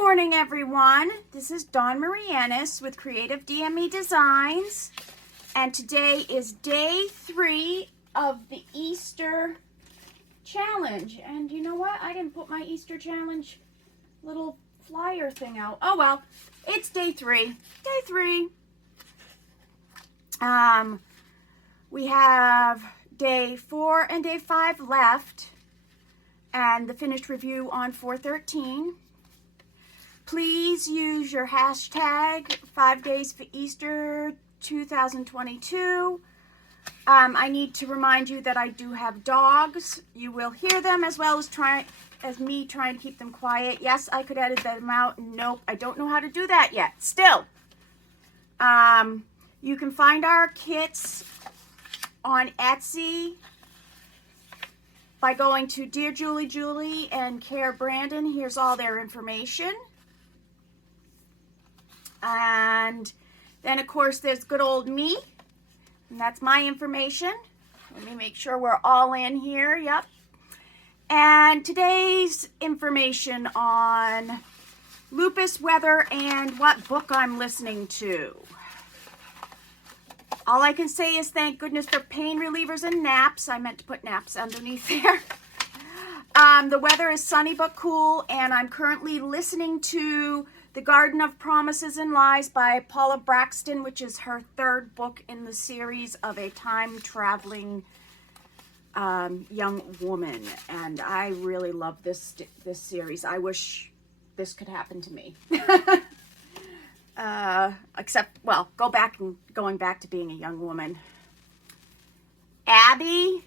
morning, everyone. This is Dawn Marianis with Creative DME Designs, and today is day 3 of the Easter challenge. And you know what? I didn't put my Easter challenge little flyer thing out. Oh well, it's day 3. Day 3. We have day 4 and day 5 left, and the finished review on 4/13. Please use your hashtag 5 days for Easter 2022. I need to remind you that I do have dogs. You will hear them as well as me trying to keep them quiet. Yes, I could edit them out. Nope, I don't know how to do that yet. Still, you can find our kits on Etsy by going to DearJulieJulie and CaraBrandon. Here's all their information. And then, of course, there's good old me, and that's my information. Let me make sure we're all in here. Yep. And today's information on lupus, weather, and what book I'm listening to. All I can say is thank goodness for pain relievers and naps. I meant to put naps underneath there. The weather is sunny but cool, and I'm currently listening to The Garden of Promises and Lies by Paula Braxton, which is her 3rd book in the series of a time-traveling young woman. And I really love this series. I wish this could happen to me. Except, well, going back to being a young woman. Abby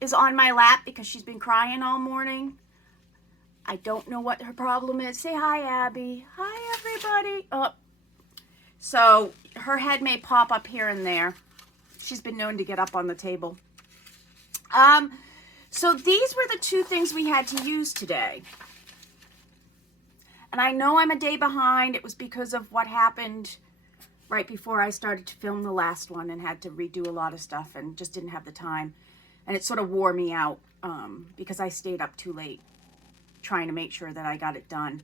is on my lap because she's been crying all morning. I don't know what her problem is. Say hi, Abby. Hi, everybody. Oh, so her head may pop up here and there. She's been known to get up on the table. So these were the 2 things we had to use today. And I know I'm a day behind. It was because of what happened right before I started to film the last one and had to redo a lot of stuff and just didn't have the time. And it sort of wore me out because I stayed up too late trying to make sure that I got it done.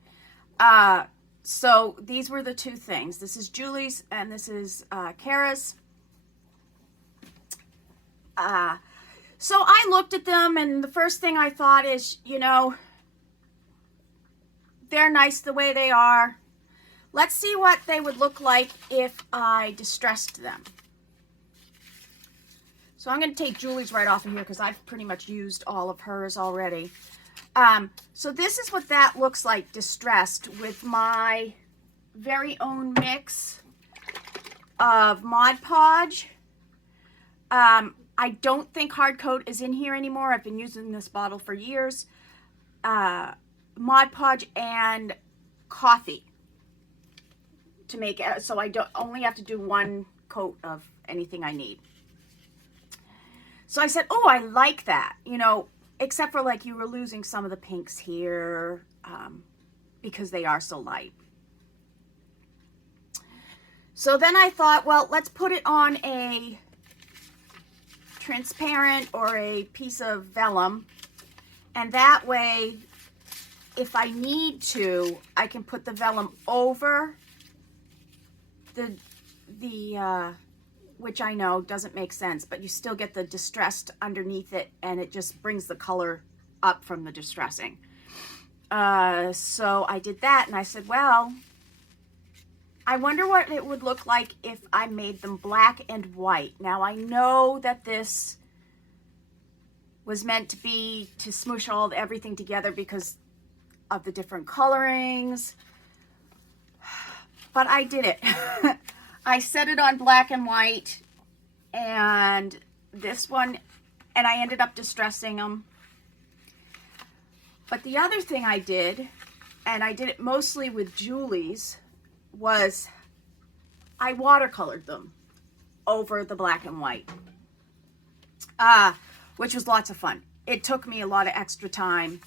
So these were the 2 things. This is Julie's and this is Cara's. So I looked at them, and the first thing I thought is, you know, they're nice the way they are. Let's see what they would look like if I distressed them. So I'm going to take Julie's right off of here because I've pretty much used all of hers already. So this is what that looks like distressed with my very own mix of Mod Podge. I don't think hard coat is in here anymore. I've been using this bottle for years. Mod Podge and coffee to make it so I don't only have to do 1 coat of anything I need. So I said, oh, I like that, you know, except for like you were losing some of the pinks here because they are so light. So then I thought, well, let's put it on a transparent or a piece of vellum, and that way if I need to, I can put the vellum over the which I know doesn't make sense, but you still get the distressed underneath it, and it just brings the color up from the distressing. So I did that, and I said, well, I wonder what it would look like if I made them black and white. Now, I know that this was meant to be to smoosh everything together because of the different colorings, but I did it. I set it on black and white, and this one, and I ended up distressing them. But the other thing I did, and I did it mostly with Julie's, was I watercolored them over the black and white, which was lots of fun. It took me a lot of extra time.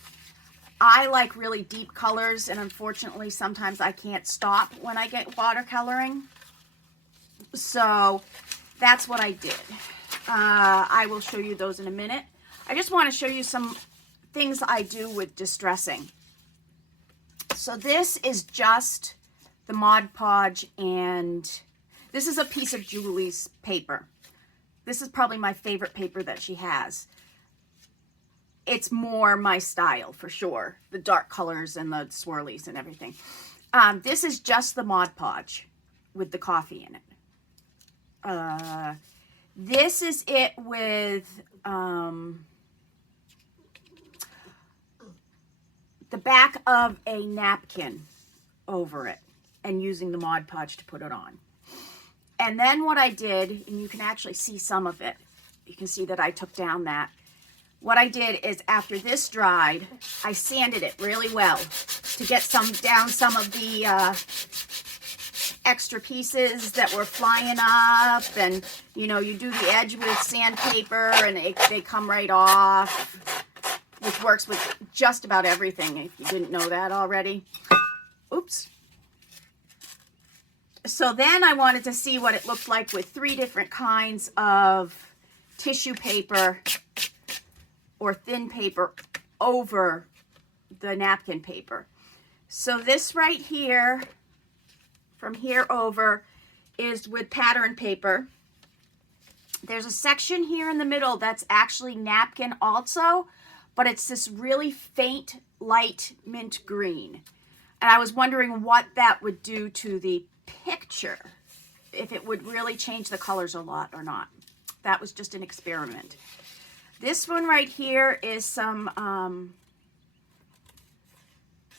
I like really deep colors, and unfortunately sometimes I can't stop when I get watercoloring. So that's what I did. I will show you those in a minute. I just want to show you some things I do with distressing. So this is just the Mod Podge, and this is a piece of Julie's paper. This is probably my favorite paper that she has. It's more my style for sure. The dark colors and the swirlies and everything. This is just the Mod Podge with the coffee in it. This is it with the back of a napkin over it and using the Mod Podge to put it on. And then what I did, and you can actually see some of it, you can see that I took down that. What I did is after this dried, I sanded it really well to get down some of the extra pieces that were flying up. And, you know, you do the edge with sandpaper and they come right off, which works with just about everything, if you didn't know that already. Oops. So then I wanted to see what it looked like with 3 different kinds of tissue paper or thin paper over the napkin paper. So this right here, from here over, is with pattern paper. There's a section here in the middle that's actually napkin also, but it's this really faint light mint green. And I was wondering what that would do to the picture, if it would really change the colors a lot or not. That was just an experiment. This one right here is some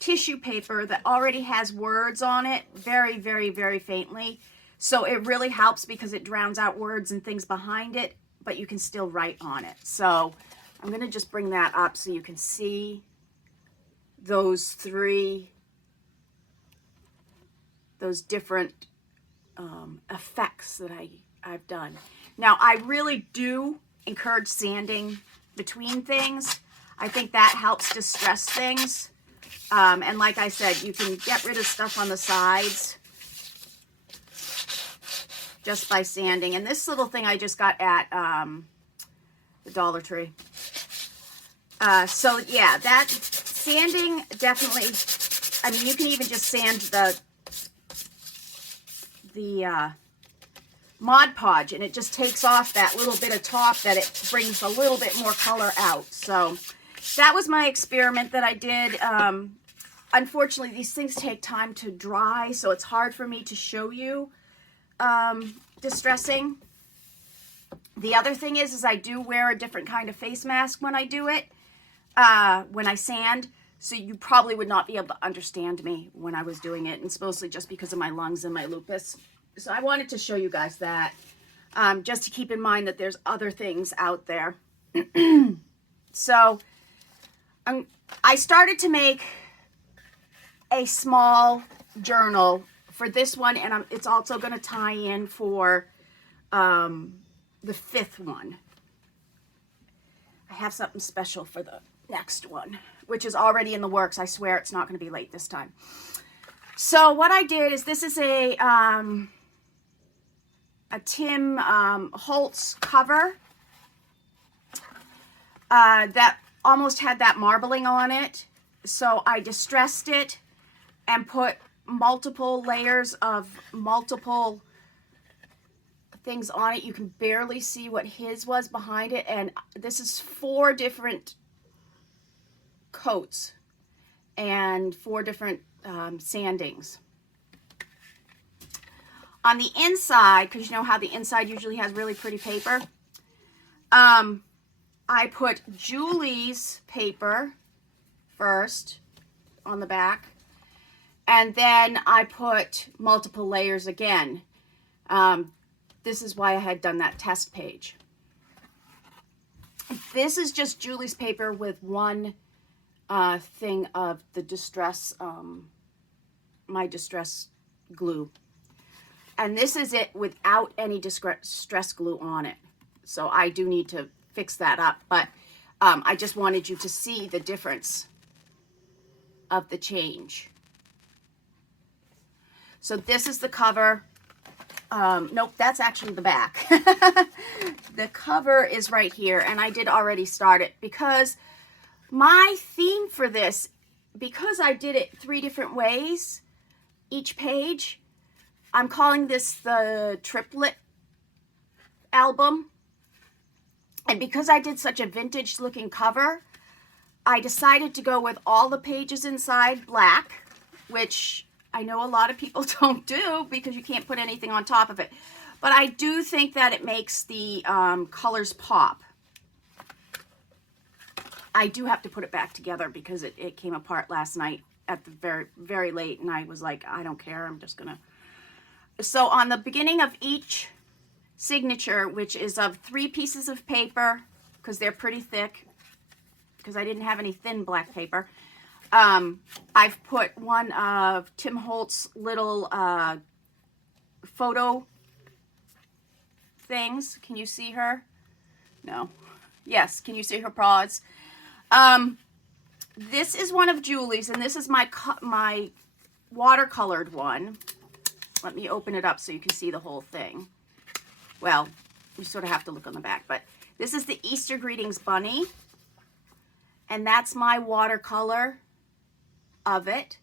tissue paper that already has words on it, very, very, very faintly. So it really helps because it drowns out words and things behind it, but you can still write on it. So I'm going to just bring that up so you can see those 3, those different effects that I've done. Now, I really do encourage sanding between things. I think that helps distress things. And like I said, you can get rid of stuff on the sides just by sanding. And this little thing I just got at the Dollar Tree. So yeah, that sanding definitely, I mean, you can even just sand the Mod Podge, and it just takes off that little bit of top that it brings a little bit more color out. So that was my experiment that I did. Unfortunately, these things take time to dry, so it's hard for me to show you distressing. The other thing is I do wear a different kind of face mask when I do it, when I sand, so you probably would not be able to understand me when I was doing it, and it's mostly just because of my lungs and my lupus. So I wanted to show you guys that, just to keep in mind that there's other things out there. So I started to make a small journal for this one, and it's also going to tie in for the 5th one. I have something special for the next one, which is already in the works. I swear it's not going to be late this time. So what I did is, this is a Tim Holtz cover that almost had that marbling on it. So I distressed it and put multiple layers of multiple things on it. You can barely see what his was behind it. And this is 4 different coats and 4 different sandings. On the inside, because you know how the inside usually has really pretty paper, I put Julie's paper first on the back, and then I put multiple layers again. This is why I had done that test page. This is just Julie's paper with one thing of the distress, my distress glue. And this is it without any distress glue on it. So I do need to fix that up, but I just wanted you to see the difference of the change. So this is the cover. Nope, that's actually the back. The cover is right here, and I did already start it because my theme for this because I did it 3 different ways, each page, I'm calling this the triplet album. And because I did such a vintage looking cover, I decided to go with all the pages inside black, which I know a lot of people don't do because you can't put anything on top of it. But I do think that it makes the colors pop. I do have to put it back together because it came apart last night at the very late, and I was like, I don't care, I'm just gonna. So on the beginning of each signature, which is of 3 pieces of paper, because they're pretty thick, because I didn't have any thin black paper, I've put one of Tim Holtz's little photo things. Can you see her? No. Yes, can you see her paws? This is one of Julie's, and this is my watercolored one. Let me open it up so you can see the whole thing. Well, you sort of have to look on the back, but this is the Easter Greetings Bunny, and that's my watercolor of it.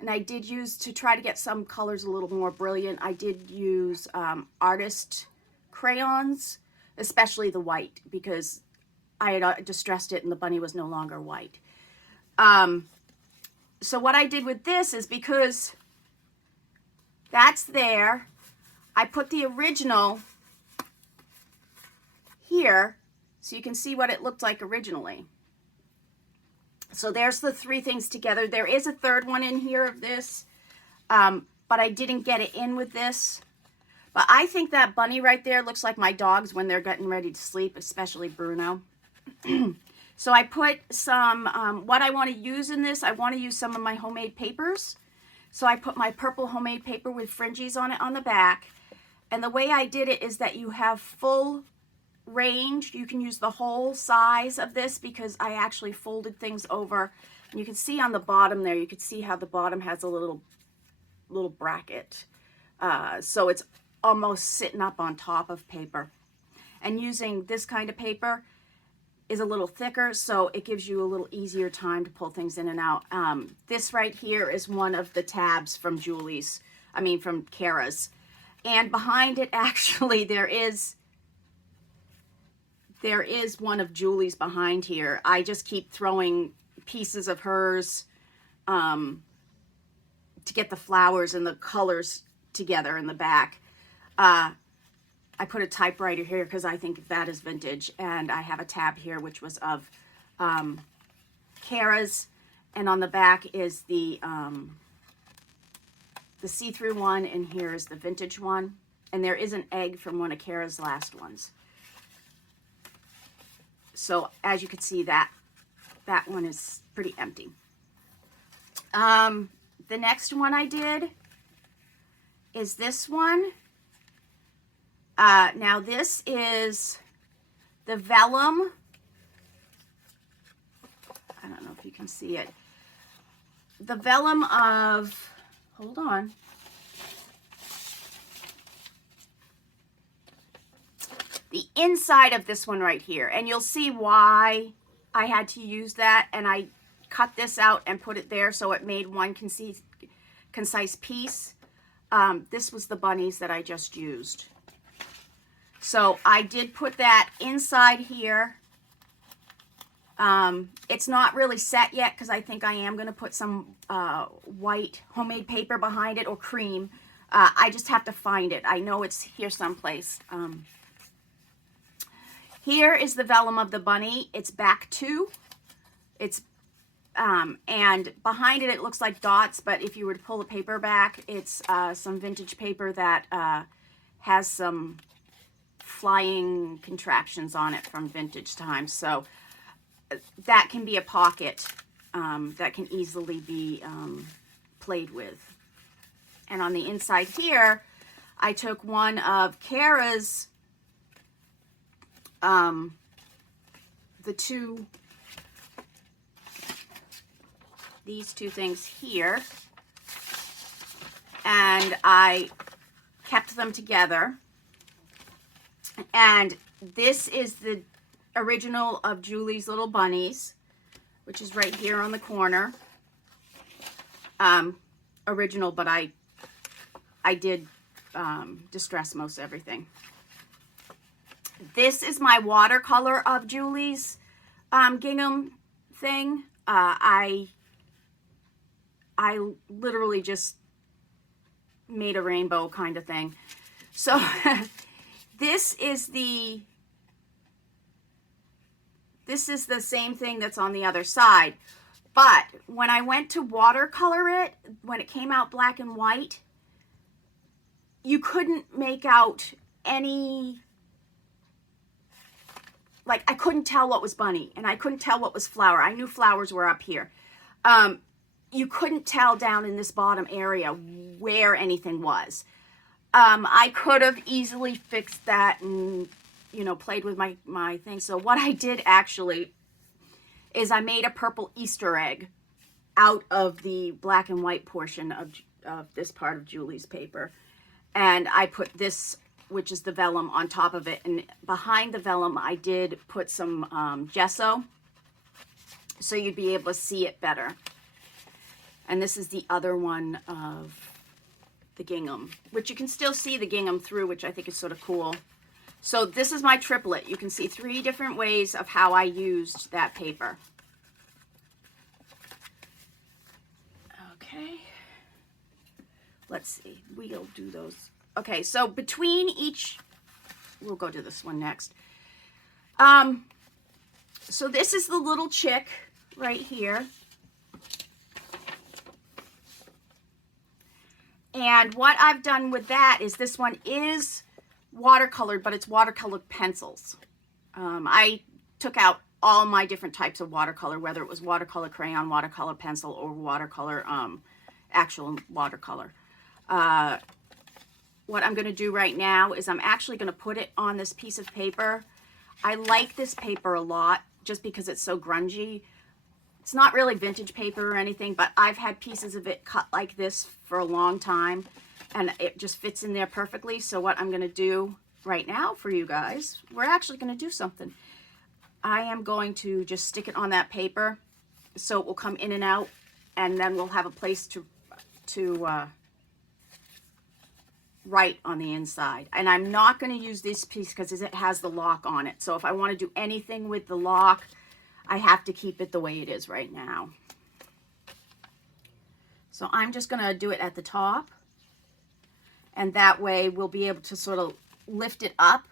And I did use, to try to get some colors a little more brilliant, I did use artist crayons, especially the white, because I had distressed it and the bunny was no longer white. So what I did with this is, because that's there, I put the original here so you can see what it looked like originally. So there's the 3 things together. There is a 3rd one in here of this, but I didn't get it in with this. But I think that bunny right there looks like my dogs when they're getting ready to sleep, especially Bruno. So I put some, what I want to use in this, I want to use some of my homemade papers. So I put my purple homemade paper with fringes on it on the back. And the way I did it is that you have full range. You can use the whole size of this because I actually folded things over. And you can see on the bottom there, you can see how the bottom has a little bracket. So it's almost sitting up on top of paper. And using this kind of paper is a little thicker, so it gives you a little easier time to pull things in and out. This right here is one of the tabs from from Cara's. And behind it, actually, there is one of Julie's behind here. I just keep throwing pieces of hers to get the flowers and the colors together in the back. I put a typewriter here because I think that is vintage, and I have a tab here which was of Cara's, and on the back is the see-through one, and here is the vintage one, and there is an egg from one of Cara's last ones. So as you can see, that one is pretty empty. The next one I did is this one. Now this is the vellum. I don't know if you can see it. The vellum of, hold on. The inside of this one right here. And you'll see why I had to use that. And I cut this out and put it there so it made one concise piece. This was the bunnies that I just used. So I did put that inside here. It's not really set yet because I think I am going to put some white homemade paper behind it, or cream. I just have to find it. I know it's here someplace. Here is the vellum of the bunny. It's back 2. It's and behind it, it looks like dots, but if you were to pull the paper back, it's some vintage paper that has some flying contraptions on it from vintage times. So that can be a pocket that can easily be played with. And on the inside here, I took one of Cara's, these two things here, and I kept them together. And this is the original of Julie's Little Bunnies, which is right here on the corner. original, but I did distress most everything. This is my watercolor of Julie's gingham thing. I literally just made a rainbow kind of thing. So this is the same thing that's on the other side. But when I went to watercolor it, when it came out black and white, you couldn't make out any, like, I couldn't tell what was bunny and I couldn't tell what was flower. I knew flowers were up here. You couldn't tell down in this bottom area where anything was. I could have easily fixed that and, you know, played with my thing. So what I did actually is I made a purple Easter egg out of the black and white portion of this part of Julie's paper. And I put this, which is the vellum, on top of it. And behind the vellum, I did put some gesso, so you'd be able to see it better. And this is the other one of the gingham, which you can still see the gingham through, which I think is sort of cool. So this is my triplet. You can see 3 different ways of how I used that paper. Okay. Let's see. We'll do those. Okay, so between each, we'll go to this one next. So this is the little chick right here. And what I've done with that is this one is watercolored, but it's watercolored pencils. I took out all my different types of watercolor, whether it was watercolor crayon, watercolor pencil, or watercolor, actual watercolor. What I'm going to do right now is I'm actually going to put it on this piece of paper. I like this paper a lot just because it's so grungy. It's not really vintage paper or anything, but I've had pieces of it cut like this for a long time, and it just fits in there perfectly. So what I'm going to do right now for you guys, we're actually going to do something. I am going to just stick it on that paper so it will come in and out, and then we'll have a place to write on the inside. And I'm not going to use this piece because it has the lock on it. So if I want to do anything with the lock, I have to keep it the way it is right now. So I'm just going to do it at the top, and that way we'll be able to sort of lift it up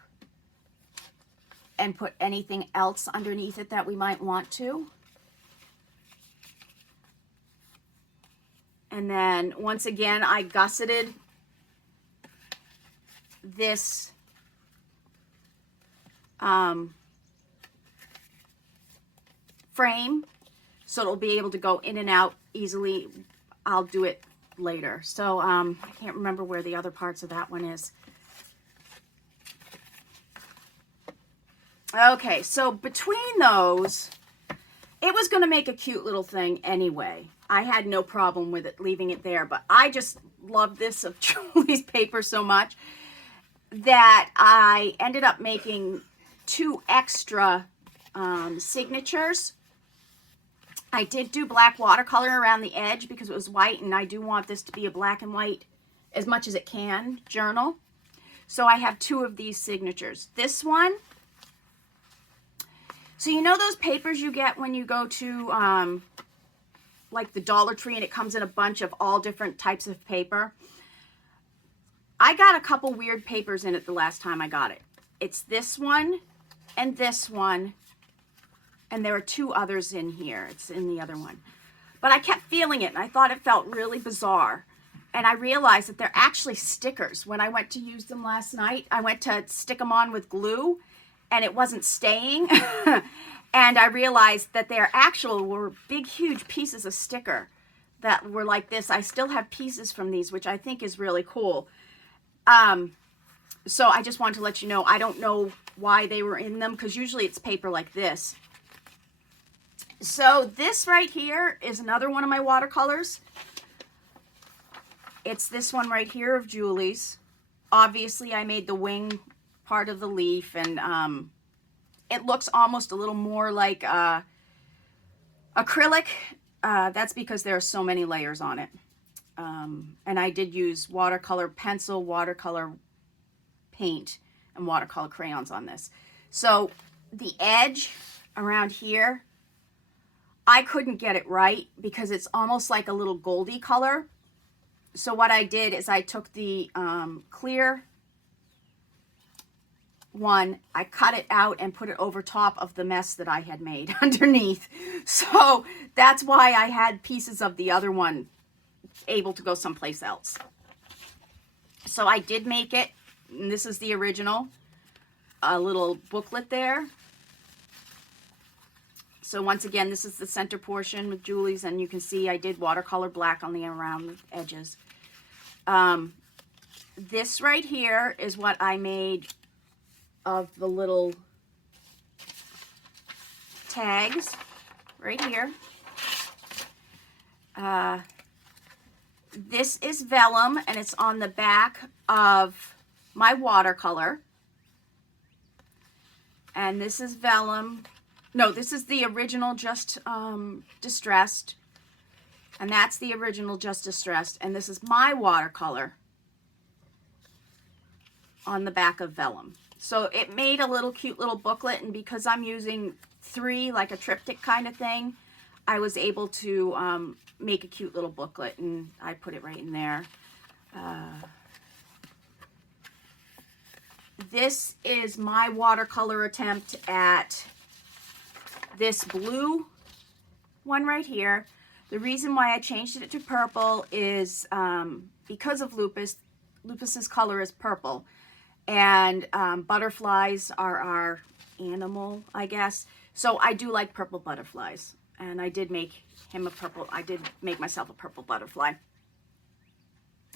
and put anything else underneath it that we might want to. And then once again, I gusseted this frame so it'll be able to go in and out easily. I'll do it later. So I can't remember where the other parts of that one is. Okay, so between those, it was going to make a cute little thing anyway. I had no problem with it, leaving it there, but I just love this of Julie's paper so much that I ended up making 2 extra signatures. I did do black watercolor around the edge because it was white, and I do want this to be a black and white as much as it can journal. So I have 2 of these signatures. This one, so you know those papers you get when you go to like the Dollar Tree, and it comes in a bunch of all different types of paper? I got a couple weird papers in it the last time I got it. It's this one and this one, and there are 2 others in here. It's in the other one. But I kept feeling it, and I thought it felt really bizarre. And I realized that they're actually stickers. When I went to use them last night, I went to stick them on with glue, and it wasn't staying. And I realized that they were big, huge pieces of sticker that were like this. I still have pieces from these, which I think is really cool. So I just wanted to let you know, I don't know why they were in them, because usually it's paper like this. So this right here is another one of my watercolors. It's this one right here of Julie's. Obviously, I made the wing part of the leaf, and it looks almost a little more like acrylic that's because there are so many layers on it. And I did use watercolor pencil, watercolor paint, and watercolor crayons on this. So the edge around here, I couldn't get it right because it's almost like a little goldy color. So what I did is I took the clear one, I cut it out and put it over top of the mess that I had made underneath. So that's why I had pieces of the other one able to go someplace else. So I did make it, and this is the original, a little booklet there. So once again, this is the center portion with Julie's, and you can see I did watercolor black on the around the edges. This right here is what I made of the little tags right here. This is vellum, and it's on the back of my watercolor. And this is vellum. No, this is the original Just Distressed. And that's the original Just Distressed. And this is my watercolor on the back of vellum. So it made a little cute little booklet, and because I'm using 3, like a triptych kind of thing, I was able to make a cute little booklet, and I put it right in there. This is my watercolor attempt at this blue one right here. The reason why I changed it to purple is because of Lupus. Lupus's color is purple, and butterflies are our animal, I guess. So I do like purple butterflies, and I did make him a purple. I did make myself a purple butterfly,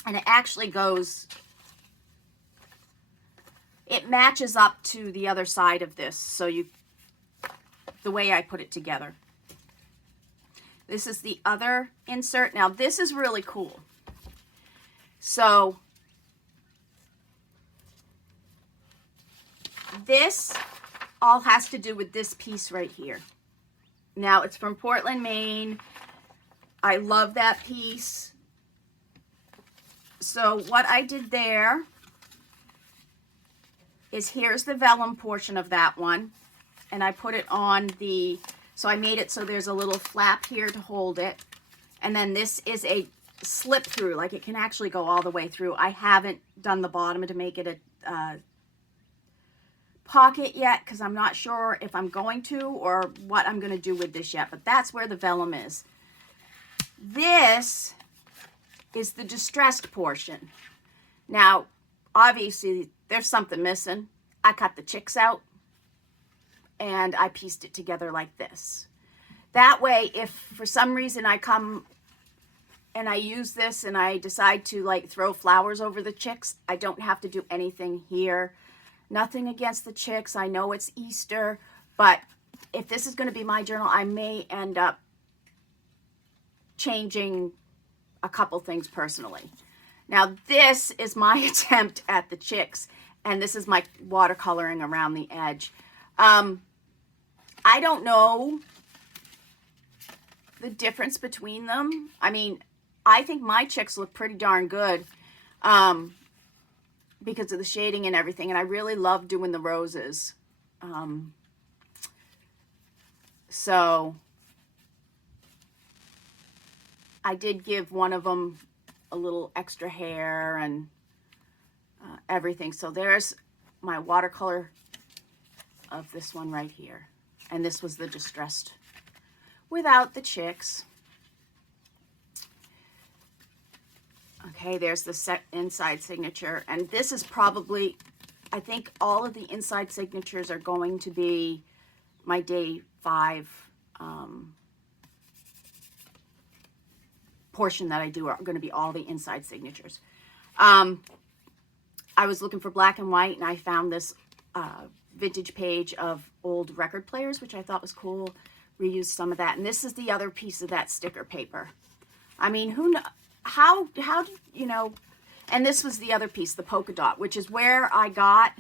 and it actually goes. It matches up to the other side of this, so the way I put it together. This is the other insert. Now this is really cool. So this all has to do with this piece right here. Now it's from Portland, Maine. I love that piece. So what I did there is here's the vellum portion of that one, and I put it on the, so I made it so there's a little flap here to hold it, and then this is a slip through, like it can actually go all the way through. I haven't done the bottom to make it a pocket yet because I'm not sure if I'm going to or what I'm going to do with this yet, but that's where the vellum is. This is the distressed portion. Now obviously there's something missing. I cut the chicks out and I pieced it together like this. That way, if for some reason I come and I use this and I decide to like throw flowers over the chicks, I don't have to do anything here. Nothing against the chicks. I know it's Easter, but if this is going to be my journal, I may end up changing a couple things personally. Now this is my attempt at the chicks, and this is my watercoloring around the edge. I don't know the difference between them. I mean, I think my chicks look pretty darn good because of the shading and everything, and I really love doing the roses. So I did give one of them a little extra hair and everything. So there's my watercolor of this one right here. And this was the distressed without the chicks. Okay, there's the inside signature. And this is probably, I think all of the inside signatures are going to be my day 5 portion that I do are going to be all the inside signatures. I was looking for black and white, and I found this vintage page of old record players, which I thought was cool. Reused some of that, and this is the other piece of that sticker paper. I mean, who know how you know? And this was the other piece, the polka dot, which is where I got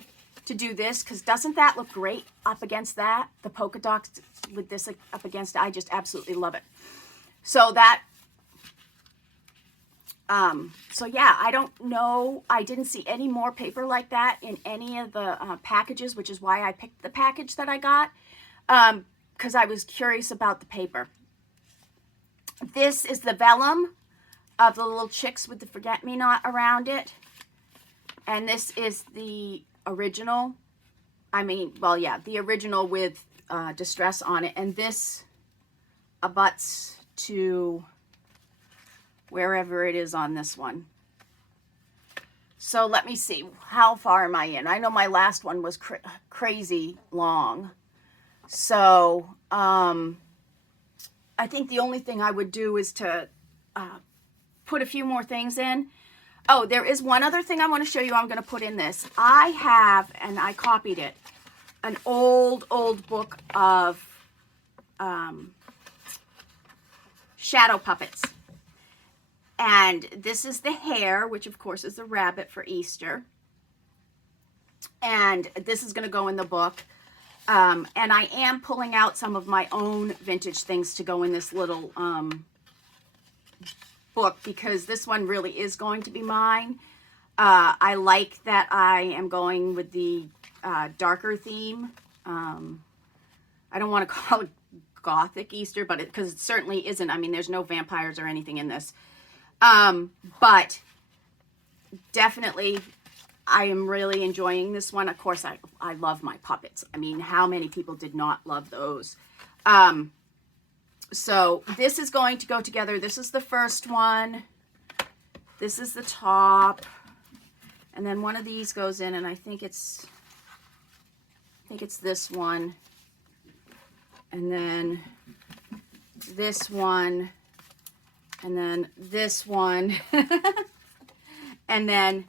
to do this, because doesn't that look great up against that? The polka dots with this up against it, I just absolutely love it. So that, so yeah, I don't know. I didn't see any more paper like that in any of the packages, which is why I picked the package that I got, because I was curious about the paper. This is the vellum of the little chicks with the forget-me-not around it. And this is the original. I mean, well, yeah, the original with distress on it. And this abuts to wherever it is on this one. So let me see. How far am I in? I know my last one was crazy long. So I think the only thing I would do is to put a few more things in. Oh, there is one other thing I want to show you I'm going to put in this. I have, and I copied it, an old book of shadow puppets. And this is the hare, which of course is the rabbit for Easter. And this is going to go in the book. And I am pulling out some of my own vintage things to go in this little book, because this one really is going to be mine. I like that I am going with the darker theme. I don't want to call it Gothic Easter, but because it certainly isn't. I mean, there's no vampires or anything in this. But definitely I am really enjoying this one. Of course, I love my puppets. I mean, how many people did not love those? So this is going to go together. This is the first one. This is the top. And then one of these goes in, and I think it's this one. And then this one. And then this one. And then,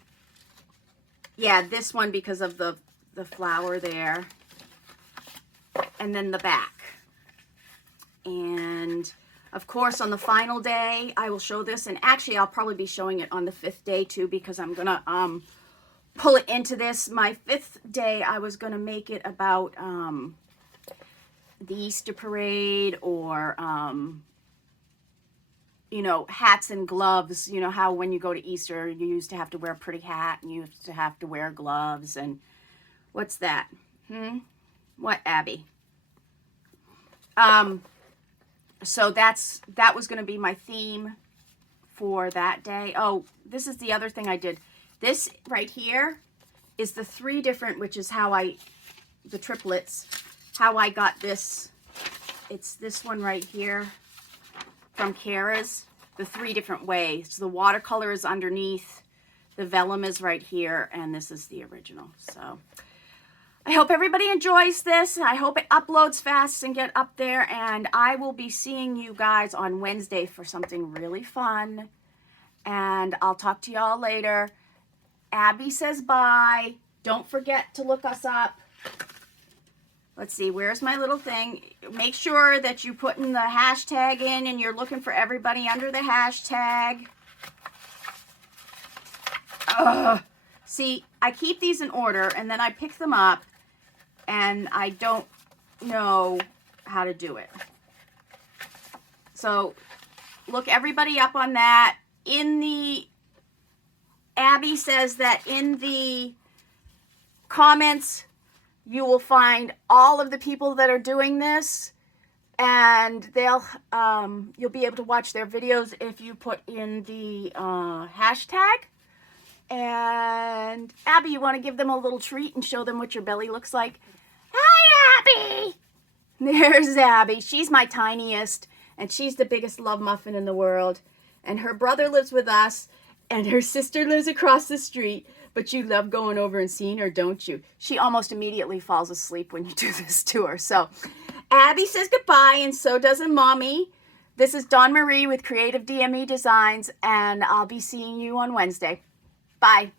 yeah, this one because of the flower there. And then the back. And of course, on the final day, I will show this. And actually, I'll probably be showing it on the 5th day too, because I'm going to pull it into this. My 5th day, I was going to make it about the Easter parade, or you know, hats and gloves. You know how when you go to Easter, you used to have to wear a pretty hat and you used to have to wear gloves. And what's that? What, Abby? So that was going to be my theme for that day. Oh, this is the other thing I did. This right here is the 3 different, which is how the triplets, how I got this. It's this one right here from Cara's, the 3 different ways. So the watercolor is underneath, the vellum is right here, and this is the original. So I hope everybody enjoys this. I hope it uploads fast and get up there, and I will be seeing you guys on Wednesday for something really fun. And I'll talk to y'all later. Abby says bye. Don't forget to look us up. Let's see, where's my little thing? Make sure that you put in the hashtag in, and you're looking for everybody under the hashtag. See, I keep these in order, and then I pick them up, and I don't know how to do it. So look everybody up on that. Abby says that in the comments, you will find all of the people that are doing this, and you'll be able to watch their videos if you put in the hashtag. And Abby, you want to give them a little treat and show them what your belly looks like? Hi, Abby! There's Abby. She's my tiniest, and she's the biggest love muffin in the world. And her brother lives with us, and her sister lives across the street. But you love going over and seeing her, don't you? She almost immediately falls asleep when you do this to her. So Abby says goodbye, and so does Mommy. This is Dawn Marie with Creative DME Designs, and I'll be seeing you on Wednesday. Bye.